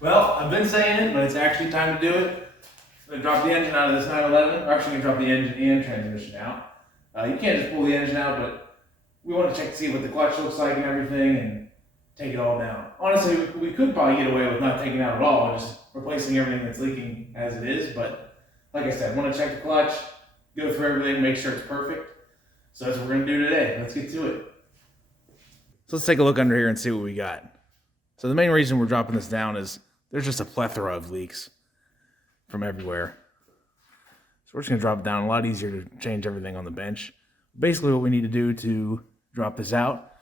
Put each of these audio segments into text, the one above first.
Well, I've been saying it, but it's actually time to do it. I'm gonna drop the engine out of this 911. We're actually gonna drop the engine and transmission out. You can't just pull the engine out, but we want to check to see what the clutch looks like and everything and take it all down. Honestly, we could probably get away with not taking it out at all, just replacing everything that's leaking as it is. But like I said, I want to check the clutch, go through everything, make sure it's perfect. So that's what we're gonna do today. Let's get to it. So let's take a look under here and see what we got. So the main reason we're dropping this down is there's just a plethora of leaks from everywhere. So we're just gonna drop it down. A lot easier to change everything on the bench. Basically what we need to do to drop this out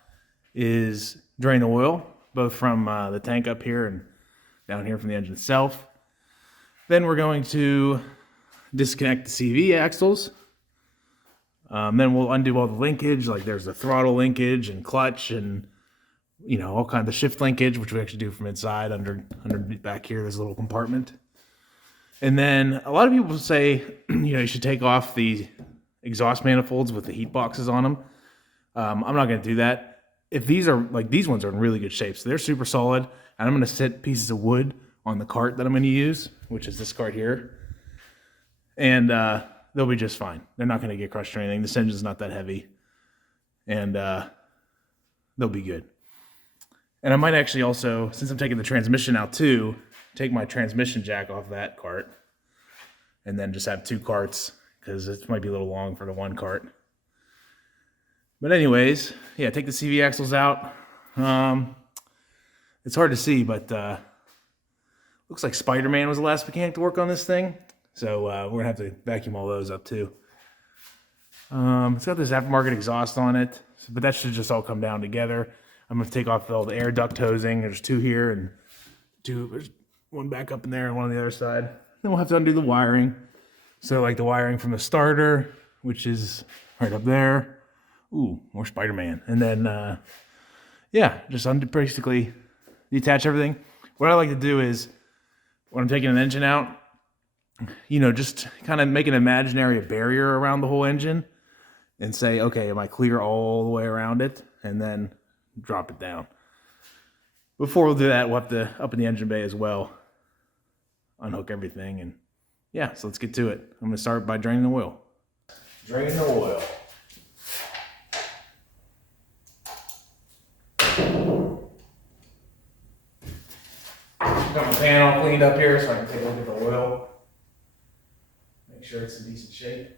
is drain the oil, both from the tank up here and down here from the engine itself. Then we're going to disconnect the CV axles. Then we'll undo all the linkage, like there's the throttle linkage and clutch and all kinds of shift linkage, which we actually do from inside under back here. There's a little compartment. And then a lot of people say, you should take off the exhaust manifolds with the heat boxes on them. I'm not going to do that. If these ones are in really good shape, so they're super solid, and I'm going to set pieces of wood on the cart that I'm going to use, which is this cart here, and they'll be just fine. They're not going to get crushed or anything. This engine's not that heavy, and they'll be good. And I might actually also, since I'm taking the transmission out too, take my transmission jack off that cart and then just have two carts because it might be a little long for the one cart. But anyways, yeah, take the CV axles out. It's hard to see, but looks like Spiderman was the last mechanic to work on this thing. So we're going to have to vacuum all those up too. It's got this aftermarket exhaust on it, but that should just all come down together. I'm going to take off all the air duct hosing. There's two here and there's one back up in there and one on the other side. Then we'll have to undo the wiring. So like the wiring from the starter, which is right up there. Ooh, more Spider-Man. And then, yeah, just basically detach everything. What I like to do is when I'm taking an engine out, just kind of make an imaginary barrier around the whole engine and say, okay, am I clear all the way around it? And then drop it down. Before we'll do that, we'll have to, up in the engine bay as well, unhook everything. And yeah, so let's get to it. I'm going to start by draining the oil. Drain the oil. Got my pan all cleaned up here so I can take a look at the oil. Make sure it's in decent shape.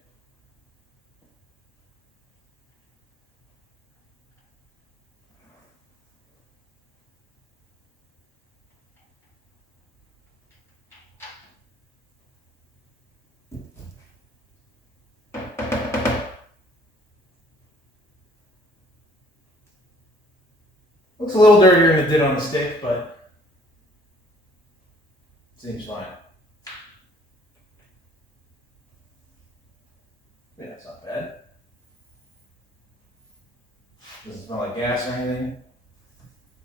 Looks a little dirtier than it did on the stick, but seems fine. Yeah, it's not bad. Doesn't smell like gas or anything.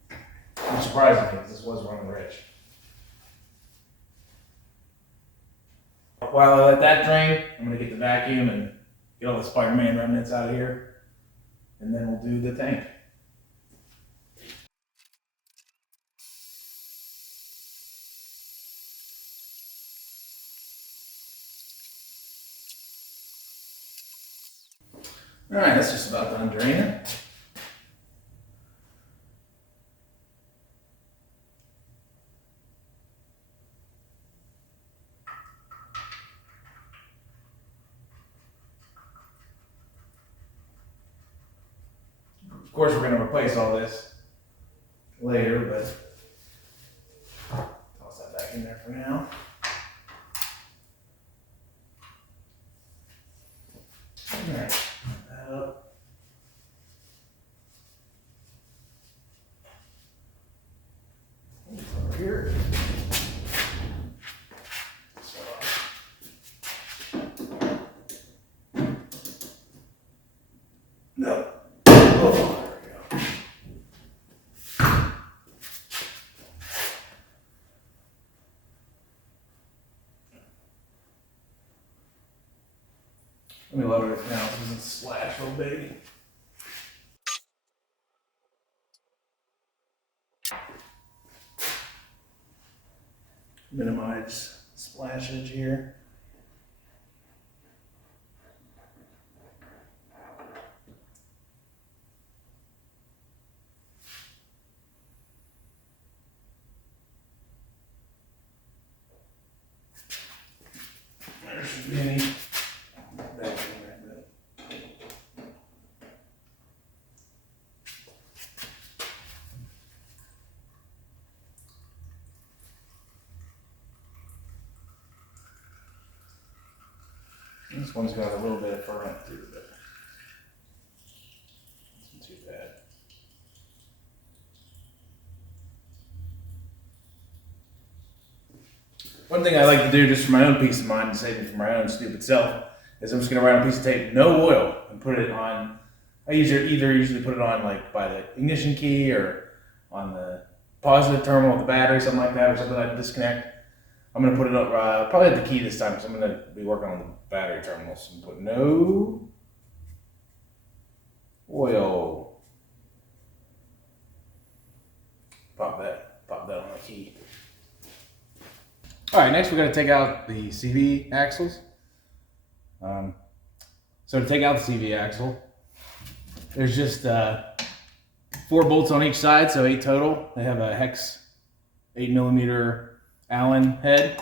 Which surprised me because this was running rich. While I let that drain, I'm going to get the vacuum and get all the Spider-Man remnants out of here. And then we'll do the tank. Alright, that's just about done draining. Of course, we're going to replace all this later, but toss that back in there for now. Alright, that up. Over here. No. Oh, there we go. Let me lower it down so it doesn't splash real big. Minimize splashage here. There should be any back in there, but this one's got a little bit of ferment too, but it's not too bad. One thing I like to do, just for my own peace of mind, and saving for my own stupid self, is I'm just going to write on a piece of tape, no oil, and put it on. I usually put it on like by the ignition key or on the positive terminal of the battery, something like that, or something like disconnect. I'm going to put it up probably at the key this time, because I'm going to be working on the battery terminals. And put no oil. Pop that on the key. All right, next we're going to take out the CV axles. So to take out the CV axle, there's just 4 bolts on each side, so 8 total. They have a hex 8mm Allen head.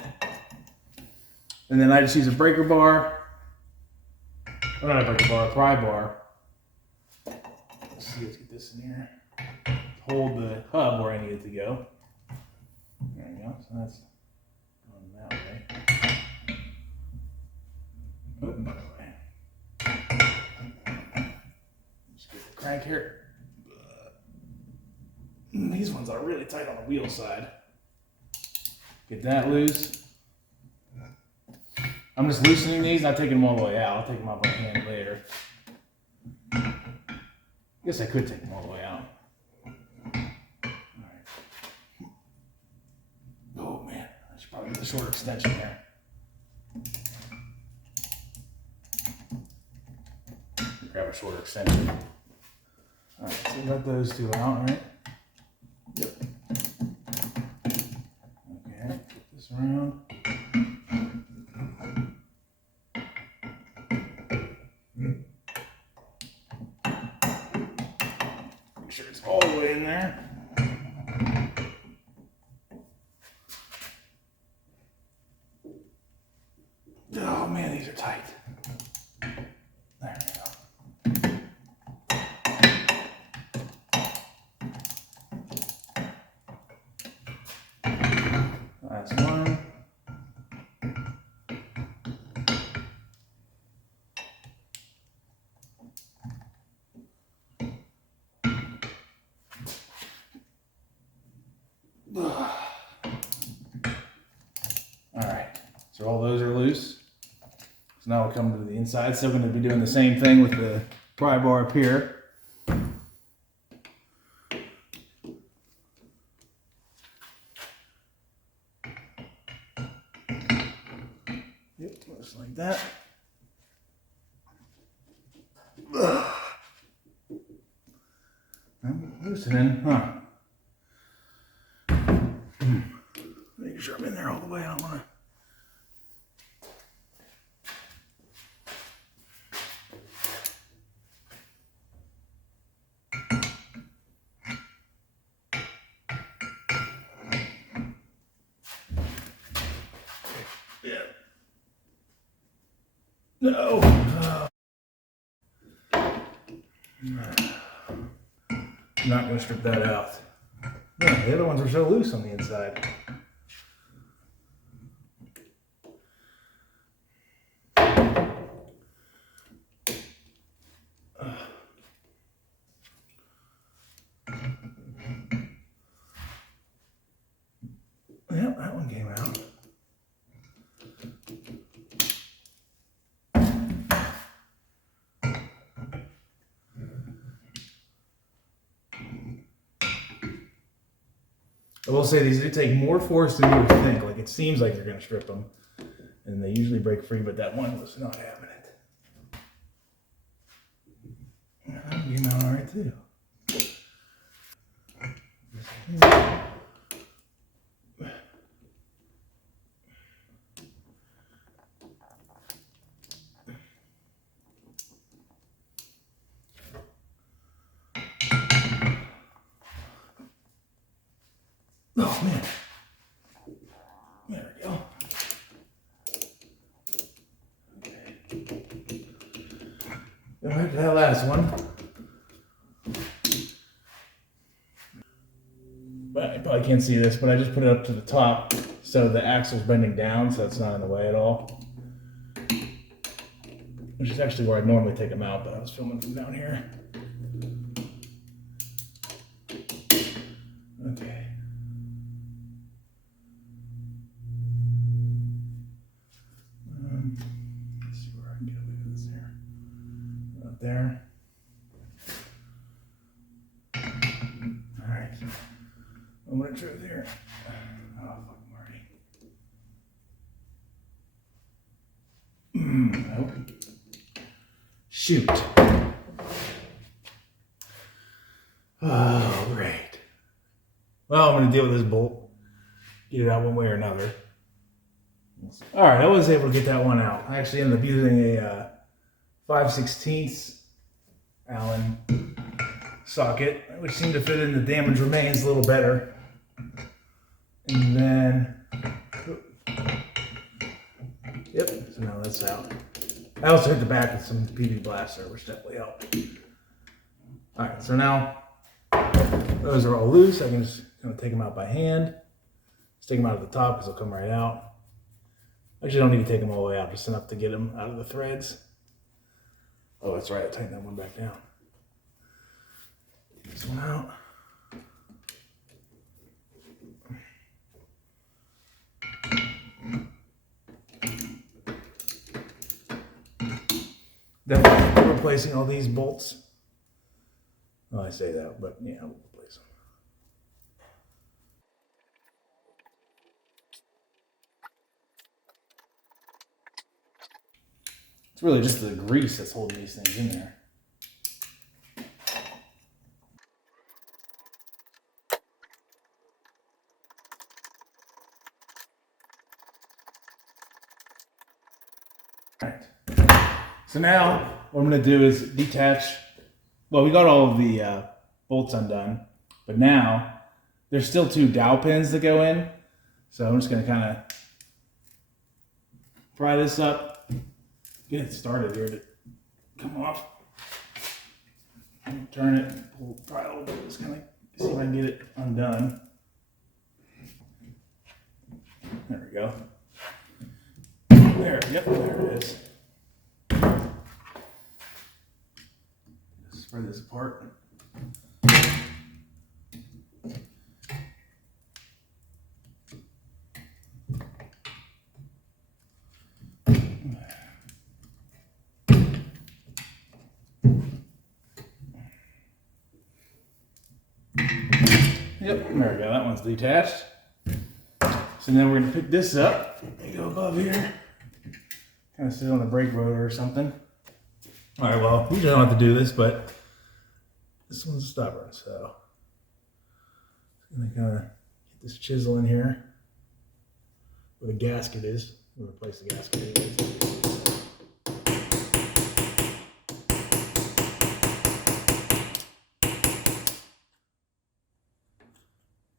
And then I just use a breaker bar. Oh, not a breaker bar, a pry bar. Let's see, let's get this in here. Hold the hub where I need it to go. There we go, so that's going that way. Oh, another way. Just get the crank here. These ones are really tight on the wheel side. Get that loose. I'm just loosening these, not taking them all the way out. I'll take them out by hand later. I guess I could take them all the way out. Alright. Oh man, I should probably get the short extension there. Grab a shorter extension. Alright, so let those two out, right? Yep. Okay, flip this around. Make sure it's all the way in there. Oh man, these are tight. There we go. That's one. Alright, so all those are loose. So now we'll come to the inside. Still going to be doing the same thing with the pry bar up here. Yep, just like that. I'm loosening, huh? Make sure I'm in there all the way. I don't want to. Yeah. No. I'm not going to strip that out. Yeah, the other ones are so loose on the inside. Yeah, that one came out. I will say these do take more force than you would think. Like it seems like they're going to strip them, and they usually break free, but that one was not having it. That came out all right too. Oh man. There we go. Okay. Alright, that last one. But you probably can't see this, but I just put it up to the top so the axle's bending down so it's not in the way at all. Which is actually where I normally take them out, but I was filming from down here. Okay. Let's see where I can get away with this here. Up there. Alright. I'm gonna try there. Oh, fuck Marty. Nope. Shoot. Oh, great. Well, I'm gonna deal with this bolt. Get it out one way or another. Alright, I was able to get that one out. I actually ended up using a 5/16 Allen socket, which seemed to fit in the damage remains a little better. And then, yep, so now that's out. I also hit the back with some PV blaster, which definitely helped. Alright, so now those are all loose. I can just kind of take them out by hand. Just take them out of the top because they'll come right out. Actually, I don't need to take them all the way out, just enough to get them out of the threads. Oh, that's right, I tightened that one back down. Take this one out. Definitely replacing all these bolts. Well, I say that, but yeah, we'll replace them. It's really just the grease that's holding these things in there. All right. So now what I'm going to do is detach. Well, we got all of the bolts undone, but now there's still 2 dowel pins that go in. So I'm just going to kind of pry this up, get it started here to come off. Turn it, pry a little bit, just kind of see if I can get it undone. There we go. There, yep, there it is. Spread this apart. Yep, there we go, that one's detached. So now we're gonna pick this up and go above here. Kind of sit on the brake rotor or something. All right, well, we don't have to do this, but this one's stubborn, so I'm gonna kind of get this chisel in here where the gasket is. We'll replace the gasket.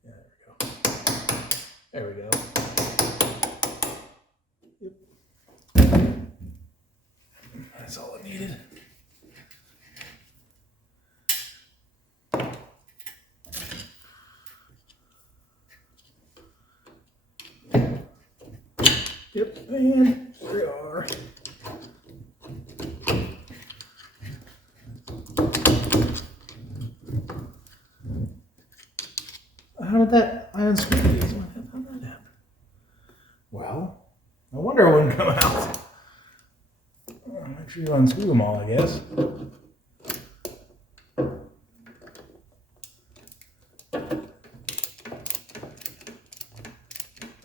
Yeah, there we go. There we go. Yep. That's all it needed. Yep, and there we are. How did that unscrew these? How did that happen? Well, no wonder it wouldn't come out. Well, make sure you unscrew them all, I guess.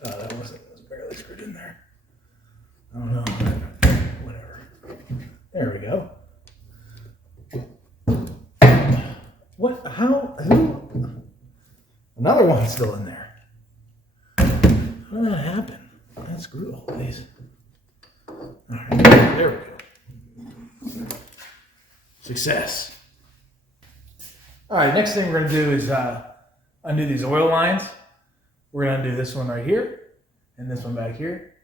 That wasn't, it was barely screwed in there. I don't know. Whatever. There we go. What? How? Who? Another one's still in there. How did that happen? I unscrewed all of these. Alright, there we go. Success. Alright, next thing we're going to do is undo these oil lines. We're gonna undo this one right here and this one back here.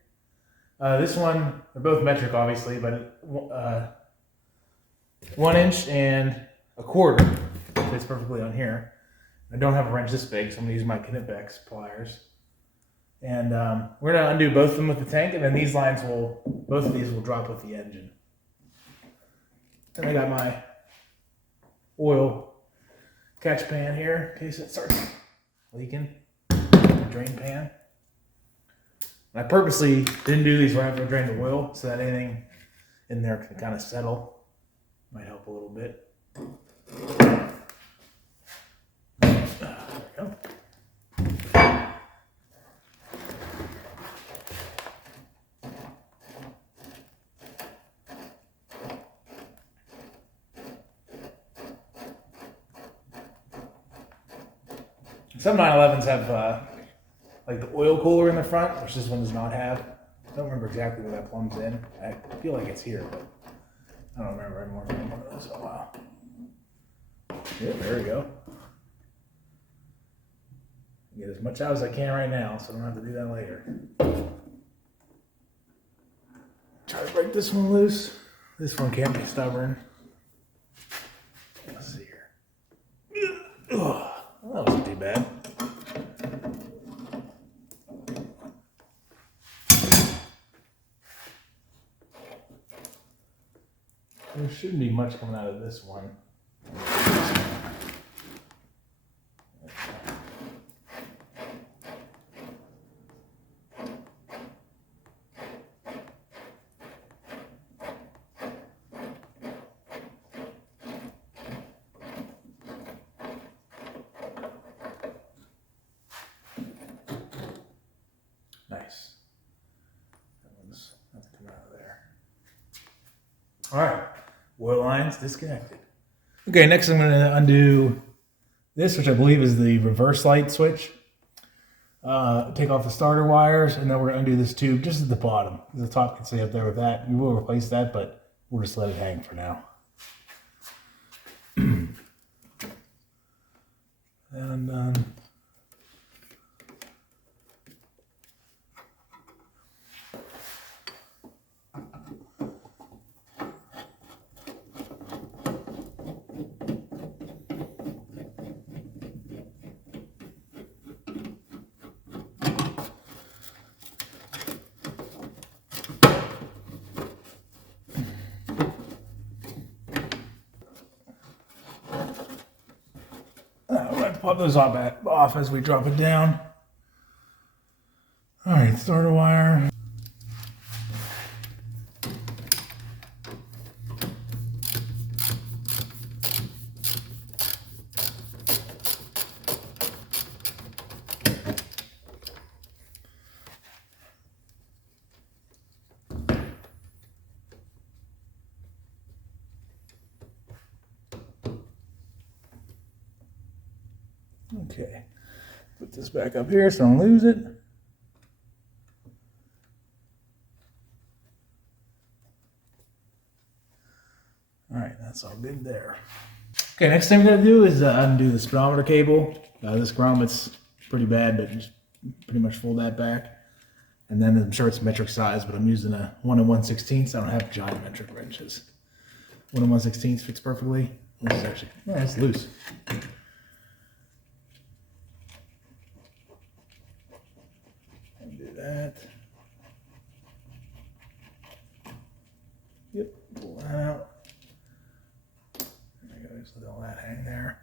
This one, they're both metric obviously, but 1 inch and a quarter fits perfectly on here. I don't have a wrench this big, so I'm gonna use my Knipex pliers. And we're gonna undo both of them with the tank, and then these lines both of these will drop with the engine. Then I got my oil catch pan here in case it starts leaking. Drain pan. And I purposely didn't do these right after I drained the oil so that anything in there can kind of settle. Might help a little bit. There we go. Some 911s have like the oil cooler in the front, which this one does not have. I don't remember exactly where that plugs in. I feel like it's here, but I don't remember anymore. I've been one of those in a while. Yeah, there we go. Get as much out as I can right now, so I don't have to do that later. Try to break this one loose. This one can't be stubborn. Let's see here. Ugh, well, that wasn't too bad. There shouldn't be much coming out of this one. Nice. That one's nothing coming out of there. All right. Oil lines disconnected. Okay, next I'm going to undo this, which I believe is the reverse light switch. Take off the starter wires, and then we're going to undo this tube just at the bottom. The top can stay up there with that. We will replace that, but we'll just let it hang for now. And I'm done. We're going to pop those off as we drop it down. All right, starter wire. Okay, put this back up here so I don't lose it. All right, that's all good there. Okay, next thing I'm going to do is undo the speedometer cable. This grommet's pretty bad, but just pretty much fold that back. And then I'm sure it's metric size, but I'm using a 1 1/16. I don't have giant metric wrenches. 1 1/16 fits perfectly. This is actually, yeah, it's loose. That. Yep, pull that out. There you go, just let all that hang there.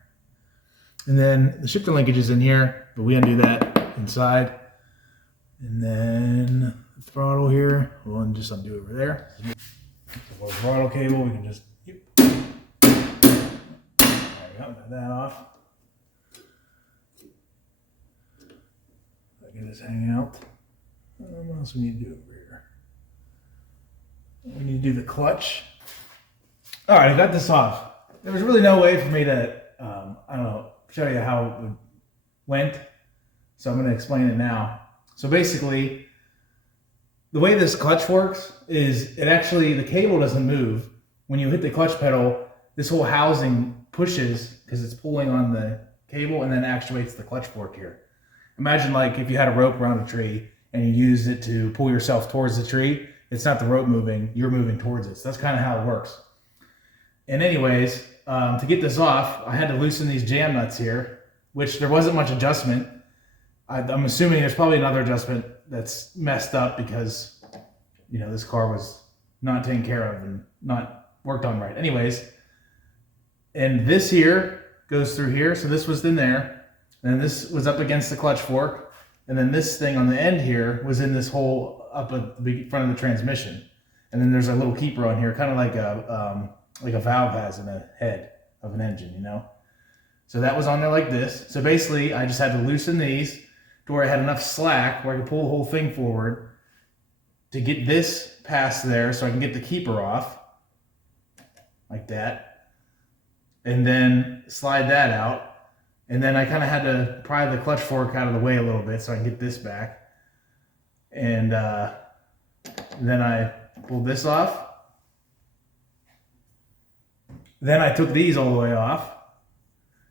And then the shifter linkage is in here, but we undo that inside. And then the throttle here, we'll just undo over there. So for the throttle cable, we can just, yep. There we go, got that off. I can just hang out. What else we need to do over here? We need to do the clutch. All right, I got this off. There was really no way for me to, I don't know, show you how it went. So I'm going to explain it now. So basically, the way this clutch works is it actually, the cable doesn't move. When you hit the clutch pedal, this whole housing pushes because it's pulling on the cable and then actuates the clutch fork here. Imagine like if you had a rope around a tree and you used it to pull yourself towards the tree. It's not the rope moving, you're moving towards it. So that's kind of how it works. And anyways, to get this off, I had to loosen these jam nuts here, which there wasn't much adjustment. I'm assuming there's probably another adjustment that's messed up because, you know, this car was not taken care of and not worked on right. Anyways, and this here goes through here. So this was in there. And this was up against the clutch fork. And then this thing on the end here was in this hole up at the front of the transmission. And then there's a little keeper on here, kind of like a valve has in a head of an engine, you know? So that was on there like this. So basically, I just had to loosen these to where I had enough slack where I could pull the whole thing forward to get this past there so I can get the keeper off, like that. And then slide that out. And then I kind of had to pry the clutch fork out of the way a little bit so I can get this back. And then I pulled this off. Then I took these all the way off.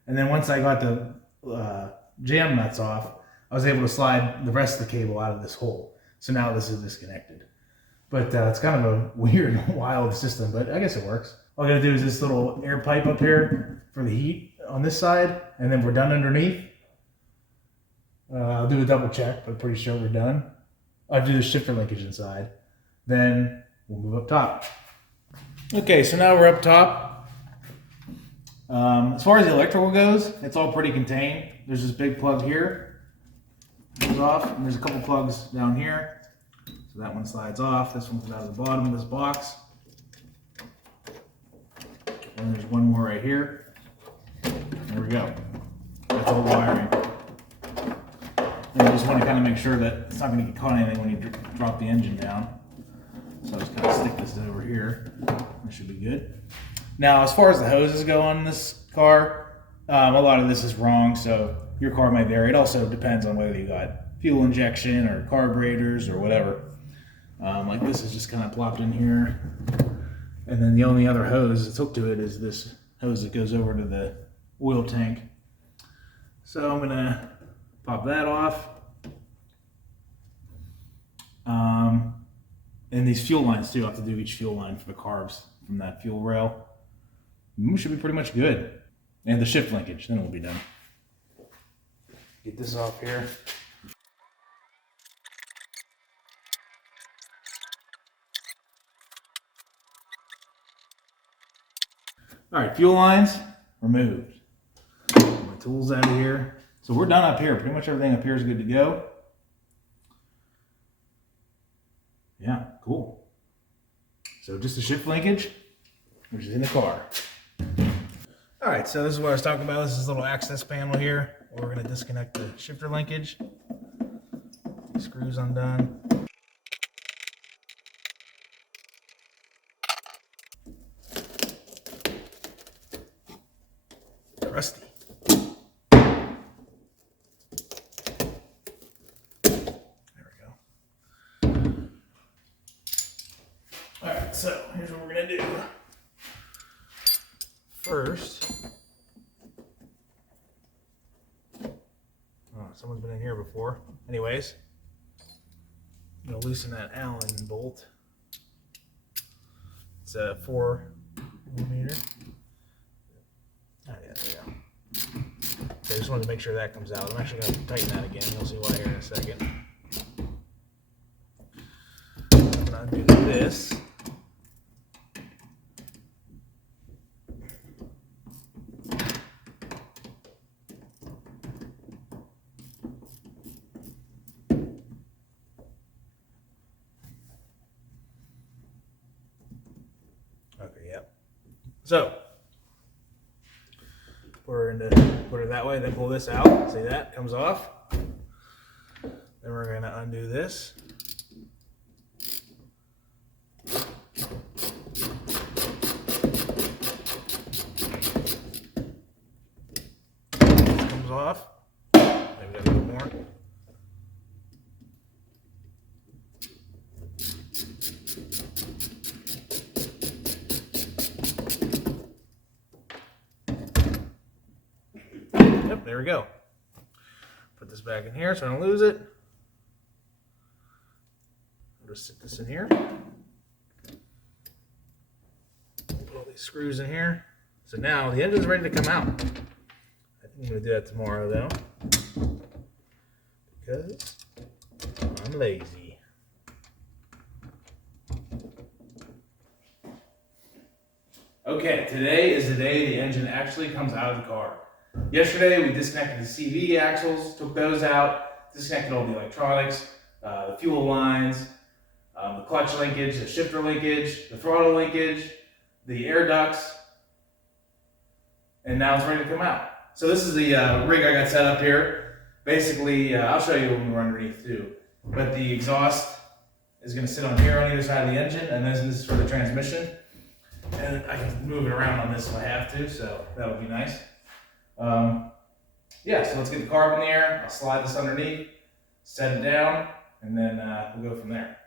And then once I got the jam nuts off, I was able to slide the rest of the cable out of this hole. So now this is disconnected. But it's kind of a weird, wild system, but I guess it works. All I gotta do is this little air pipe up here for the heat on this side, and then we're done underneath. I'll do a double check, but pretty sure we're done. I'll do the shifter linkage inside. Then we'll move up top. Okay, so now we're up top. As far as the electrical goes, it's all pretty contained. There's this big plug here, goes off, and there's a couple plugs down here. So that one slides off. This one comes out of the bottom of this box. And there's one more right here. There we go. That's all the wiring. And you just want to kind of make sure that it's not going to get caught anything when you drop the engine down. So I'll just kind of stick this over here. That should be good. Now, as far as the hoses go on this car, a lot of this is wrong, so your car might vary. It also depends on whether you got fuel injection or carburetors or whatever. Like this is just kind of plopped in here. And then the only other hose that's hooked to it is this hose that goes over to the oil tank. So I'm gonna pop that off. And these fuel lines too, I have to do each fuel line for the carbs from that fuel rail. We should be pretty much good. And the shift linkage, then we'll be done. Get this off here. All right, fuel lines removed. My tools out of here. So we're done up here. Pretty much everything up here is good to go. Yeah, cool. So just the shift linkage, which is in the car. All right, so this is what I was talking about. This is a little access panel here. We're gonna disconnect the shifter linkage. Screws undone. Rusty. Alright, so here's what we're going to do. First, someone's been in here before. Anyways, I'm going to loosen that Allen bolt. It's a 4mm. Oh, yeah, there we go. So I just wanted to make sure that comes out. I'm actually going to tighten that again. You'll see why here in a second. I'm going to do this. Okay, yep. So, put her that way, then pull this out. See that? Comes off. Then we're going to undo this. This comes off. Maybe a little more. Yep, there we go. Put this this back in here so I don't lose it. I'll just stick this in here. Put all these screws in here. So now the engine's ready to come out. I think I'm going to do that tomorrow though, because I'm lazy. Okay, today is the day the engine actually comes out of the car. Yesterday we disconnected the CV axles, took those out, disconnected all the electronics, the fuel lines, the clutch linkage, the shifter linkage, the throttle linkage, the air ducts, and now it's ready to come out. So this is the rig I got set up here. Basically, I'll show you when we're underneath too. But the exhaust is going to sit on here on either side of the engine, and this is for the transmission. And I can move it around on this if I have to, so that'll be nice. Yeah, so let's get the car up in the air. I'll slide this underneath, set it down, and then we'll go from there.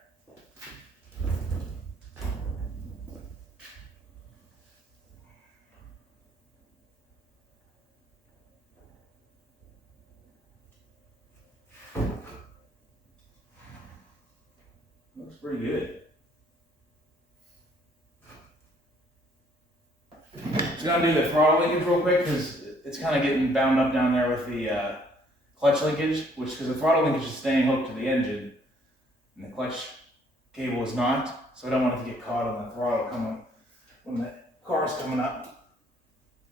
Looks pretty good. Just gonna do the throttle linkage real quick because it's kind of getting bound up down there with the clutch linkage, because the throttle linkage is staying hooked to the engine and the clutch cable is not. So I don't want it to get caught on the throttle coming when the car is coming up.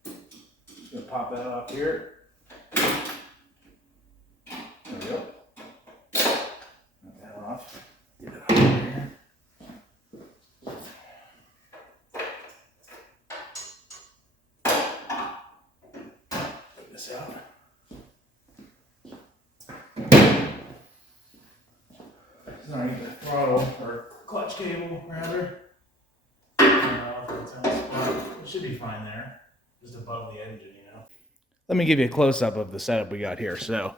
Just gonna pop that off here. There we go. Knock that off. Get it off here. Put this out. Sorry, the throttle or clutch cable rather. It should be fine there, just above the engine, you know. Let me give you a close-up of the setup we got here. So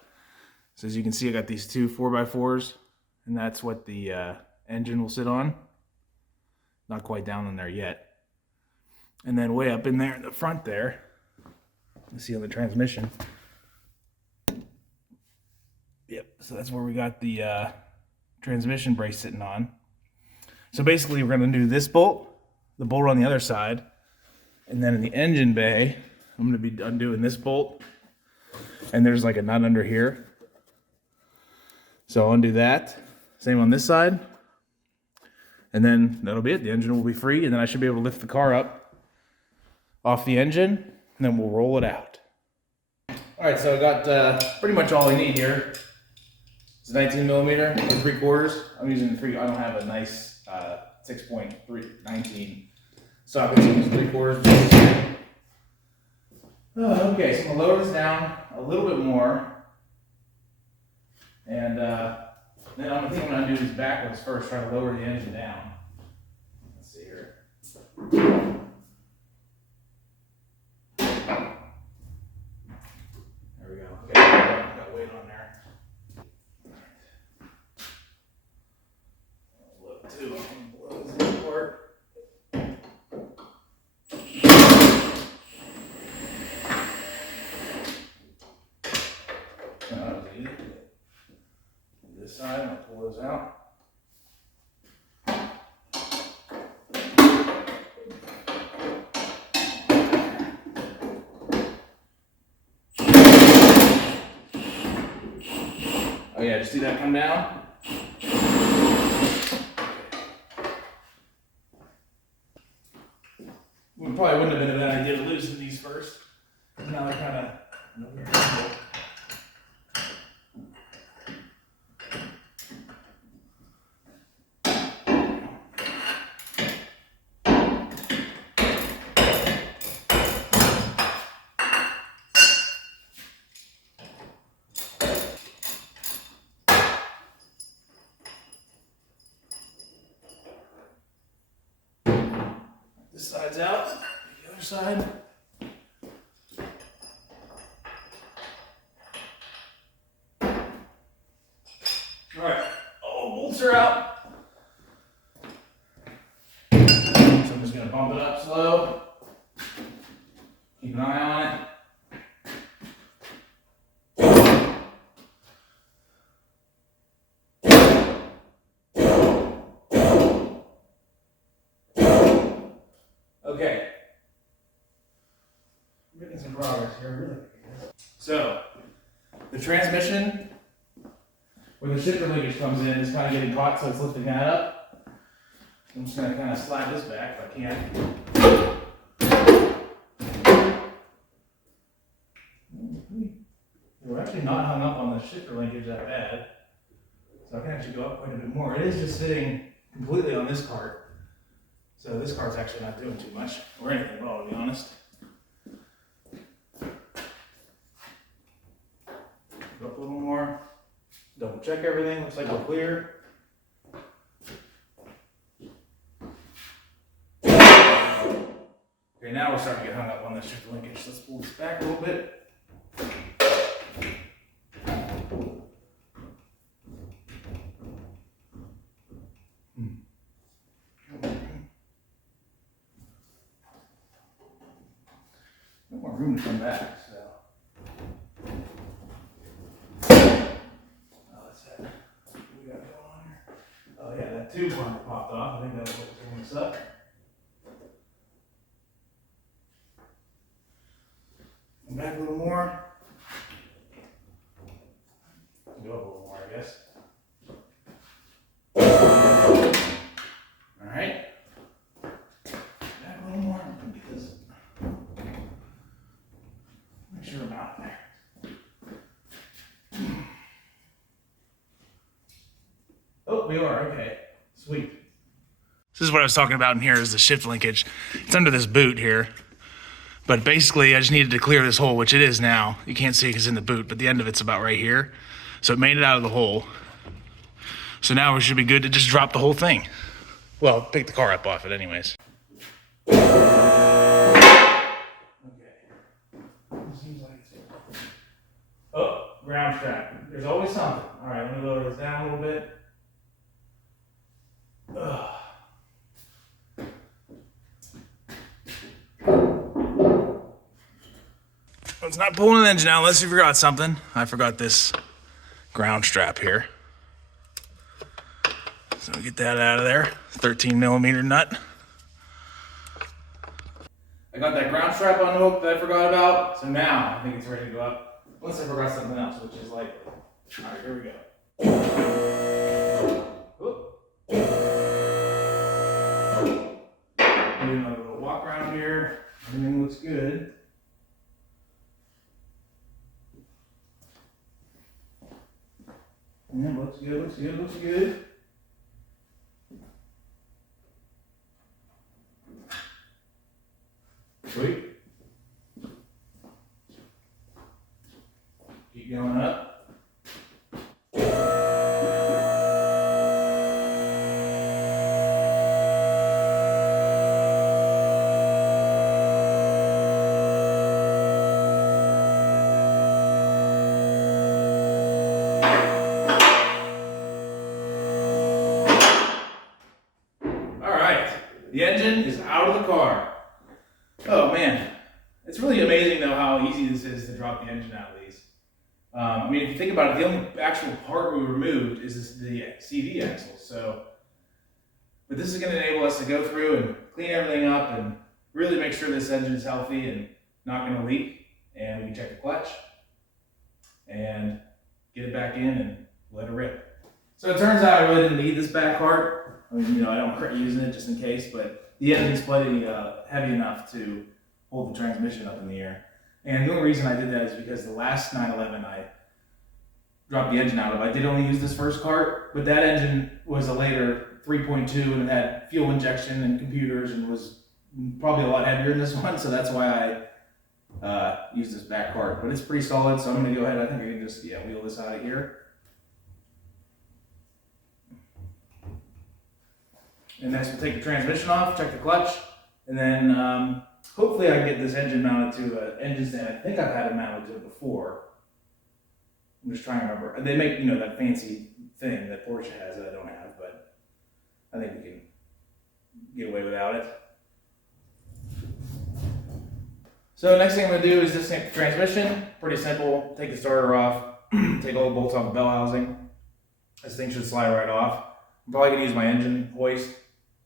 as you can see, I got these two 4x4s, and that's what the engine will sit on. Not quite down in there yet. And then way up in there in the front there, you see on the transmission. Yep, so that's where we got the transmission brace sitting on. So basically we're going to do this bolt, the bolt on the other side, and then in the engine bay, I'm going to be undoing this bolt, and there's like a nut under here. So I'll undo that. Same on this side. And then that'll be it. The engine will be free, and then I should be able to lift the car up off the engine, and then we'll roll it out. All right, so I got pretty much all I need here. It's 19 millimeter, 3/4. I'm using I don't have a nice 6.319, so I'm going to use 3/4. Okay, so I'm going to lower this down a little bit more, and then I'm going to undo these backwards first, try to lower the engine down. Let's see here. There we go. Okay, got weight on there. Look, too. Blow this apart. This side, and I'll pull those out. Oh yeah, just see that come down? We probably wouldn't have been a bad idea to loosen these first. Now they're kind of in a weird angle. This side's out, the other side. All right, all bolts are out. So I'm just gonna bump it up slow. Keep an eye on it. Okay. We're making some progress here, really. So, the transmission, where the shifter linkage comes in, is kind of getting caught, so it's lifting that up. I'm just going to kind of slide this back if I can. We're actually not hung up on the shifter linkage that bad, so I can actually go up quite a bit more. It is just sitting completely on this cart, so this cart's actually not doing too much, or anything at all, to be honest. Go up a little more, double check everything, looks like we're clear. Okay, now we're starting to get hung up on the shifter linkage. Let's pull this back a little bit. No more room to come back, so. Oh, what's that? What we got going on here? Oh yeah, that tube line that popped off. I think that was what was holding this up. Come back a little more. Go up a little more, I guess. All right. Back a little more because make sure I'm out there. Oh, we are, okay. Sweet. This is what I was talking about in here is the shift linkage. It's under this boot here. But basically, I just needed to clear this hole, which it is now. You can't see it because it's in the boot, but the end of it's about right here. So it made it out of the hole. So now we should be good to just drop the whole thing. Well, pick the car up off it anyways. Okay. Seems like it's... Oh, ground strap. There's always something. All right, let me lower this down a little bit. Ugh. It's not pulling an engine out unless you forgot something. I forgot this ground strap here. So we get that out of there. 13mm nut. I got that ground strap unhooked that I forgot about. So now I think it's ready to go up. Unless I forgot something else, which is likely. All right, here we go. Whoop. Do another little walk around here. Everything looks good. Yeah, looks good, looks good, looks good. Sweet. Keep going up. The engine is out of the car. Oh man, it's really amazing though how easy this is to drop the engine out of these. I mean, if you think about it, the only actual part we removed is the CV axle. So, but this is going to enable us to go through and clean everything up and really make sure this engine is healthy and not going to leak. And we can check the clutch and get it back in and let it rip. So it turns out I really didn't need this back part. I mean, you know, I don't regret using it just in case, but the engine's plenty heavy enough to hold the transmission up in the air. And the only reason I did that is because the last 911 I dropped the engine out of. I did only use this first cart, but that engine was a later 3.2 and it had fuel injection and computers and was probably a lot heavier than this one, so that's why I used this back cart. But it's pretty solid, so I'm going to go ahead. I think I can just wheel this out of here. And next we'll take the transmission off, check the clutch, and then hopefully I can get this engine mounted to an engine stand. I think I've had it mounted to it before. I'm just trying to remember. They make, you know, that fancy thing that Porsche has that I don't have, but I think we can get away without it. So next thing I'm going to do is disconnect the transmission. Pretty simple. Take the starter off, take all the bolts off the bell housing. This thing should slide right off. I'm probably going to use my engine hoist,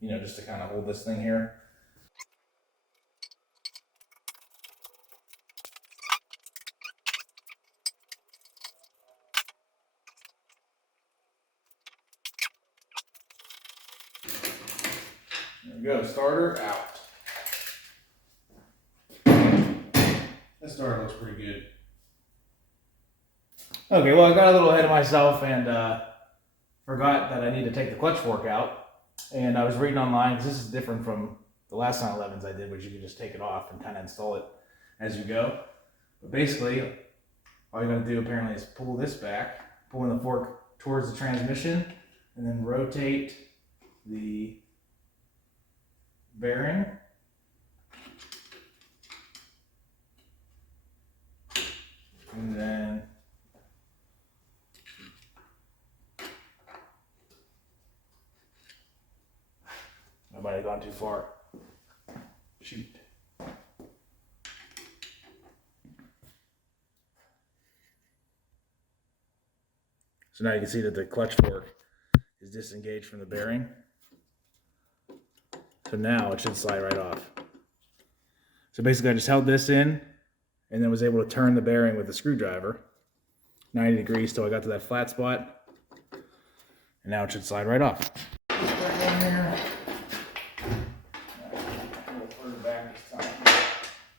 you know, just to kind of hold this thing here. we go, starter out. This starter looks pretty good. Okay, well I got a little ahead of myself and forgot that I need to take the clutch fork out. And I was reading online, because this is different from the last 911s I did, which you can just take it off and kind of install it as you go. But basically, all you're going to do apparently is pull this back, pulling the fork towards the transmission, and then rotate the bearing. And then I might have gone too far. Shoot. So now you can see that the clutch fork is disengaged from the bearing. So now it should slide right off. So basically I just held this in and then was able to turn the bearing with the screwdriver 90 degrees till I got to that flat spot. And now it should slide right off.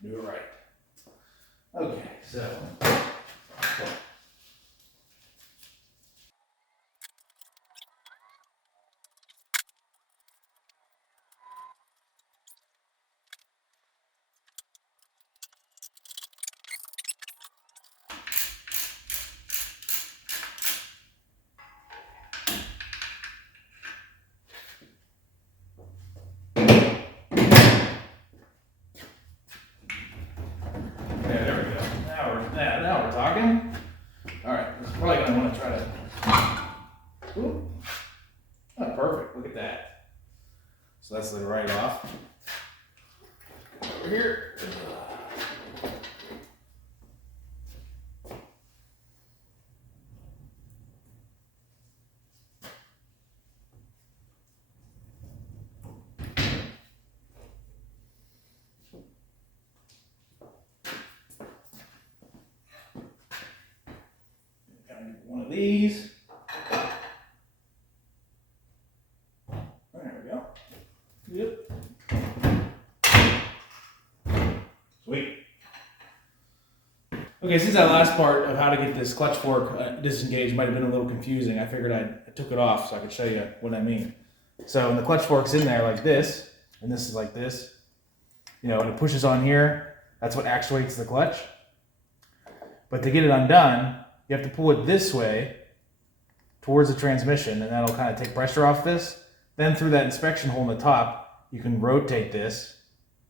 Do it right. Okay, so. Now we're talking. All right, it's probably going to want to try to. Ooh. Oh, perfect. Look at that. So that's the right off. Over here. One of these. There we go. Yep. Sweet. Okay, since that last part of how to get this clutch fork disengaged might have been a little confusing, I figured I took it off so I could show you what I mean. So when the clutch fork's in there like this, and this is like this, you know, when it pushes on here, that's what actuates the clutch. But to get it undone, you have to pull it this way towards the transmission, and that'll kind of take pressure off this. Then through that inspection hole in the top, you can rotate this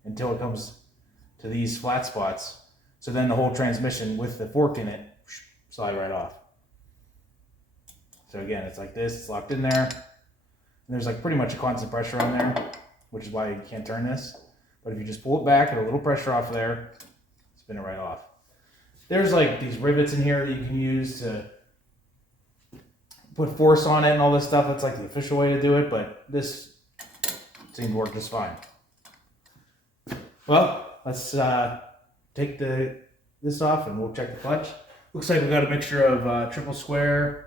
until it comes to these flat spots. So then the whole transmission with the fork in it slide right off. So again, it's like this, it's locked in there. And there's like pretty much a constant pressure on there, which is why you can't turn this. But if you just pull it back, and a little pressure off there, spin it right off. There's like these rivets in here that you can use to put force on it and all this stuff. That's like the official way to do it, but this seemed to work just fine. Well, let's take this off and we'll check the clutch. Looks like we got a mixture of triple square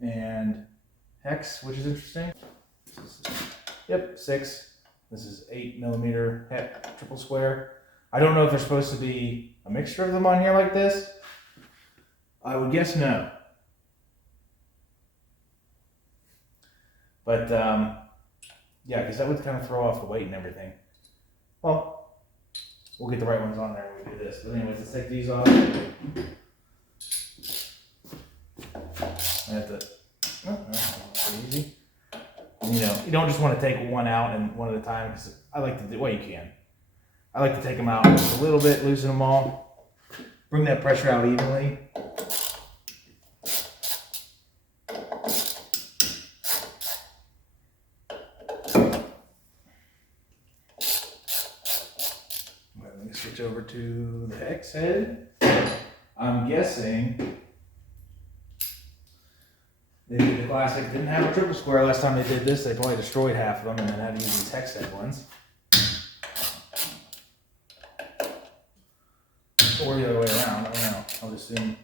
and hex, which is interesting. Yep, 6. This is 8mm hex, triple square. I don't know if there's supposed to be a mixture of them on here like this. I would guess no. But yeah, because that would kind of throw off the weight and everything. Well, we'll get the right ones on there when we do this. But anyways, let's take these off. I have to, that's pretty easy. And, you know, you don't just want to take one out and one at a time, because I like to do, well, you can. I like to take them out just a little bit, loosen them all, bring that pressure out evenly. Let me switch over to the hex head. I'm guessing they did the classic, didn't have a triple square last time they did this. They probably destroyed half of them and then had to use these hex head ones. Or the other way around, I don't know. I'll just assume.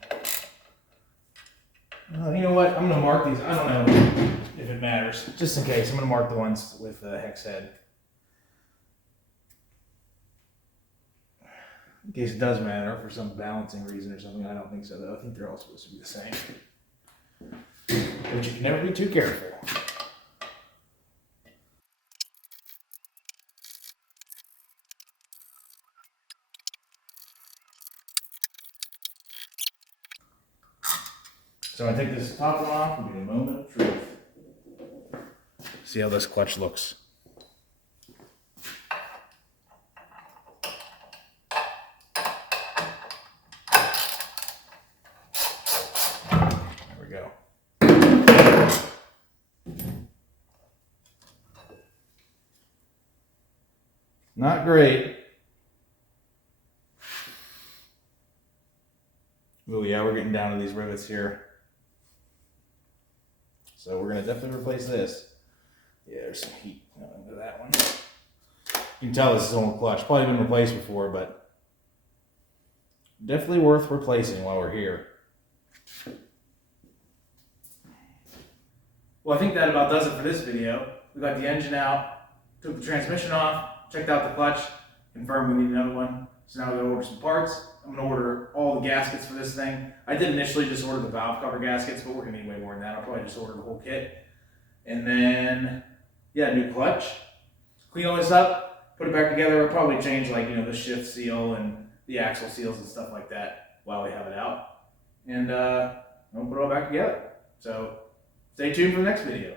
You know what? I'm going to mark these. I don't know if it matters. Just in case, I'm going to mark the ones with the hex head. in case it does matter for some balancing reason or something. I don't think so though. I think they're all supposed to be the same. But you can never be too careful. So I take this top one off and do a moment of truth. See how this clutch looks. There we go. Not great. Oh yeah, we're getting down to these rivets here. So we're going to definitely replace this. Yeah, there's some heat into that one. You can tell this is an old clutch. Probably been replaced before, but definitely worth replacing while we're here. Well, I think that about does it for this video. We got the engine out, took the transmission off, checked out the clutch, confirmed we need another one. So now we're going to order some parts. I'm going to order all the gaskets for this thing. I did initially just order the valve cover gaskets, but we're going to need way more than that. I'll probably just order the whole kit. And then, yeah, new clutch. Clean all this up, put it back together. We'll probably change, like, you know, the shift seal and the axle seals and stuff like that while we have it out. And we'll put it all back together. So stay tuned for the next video.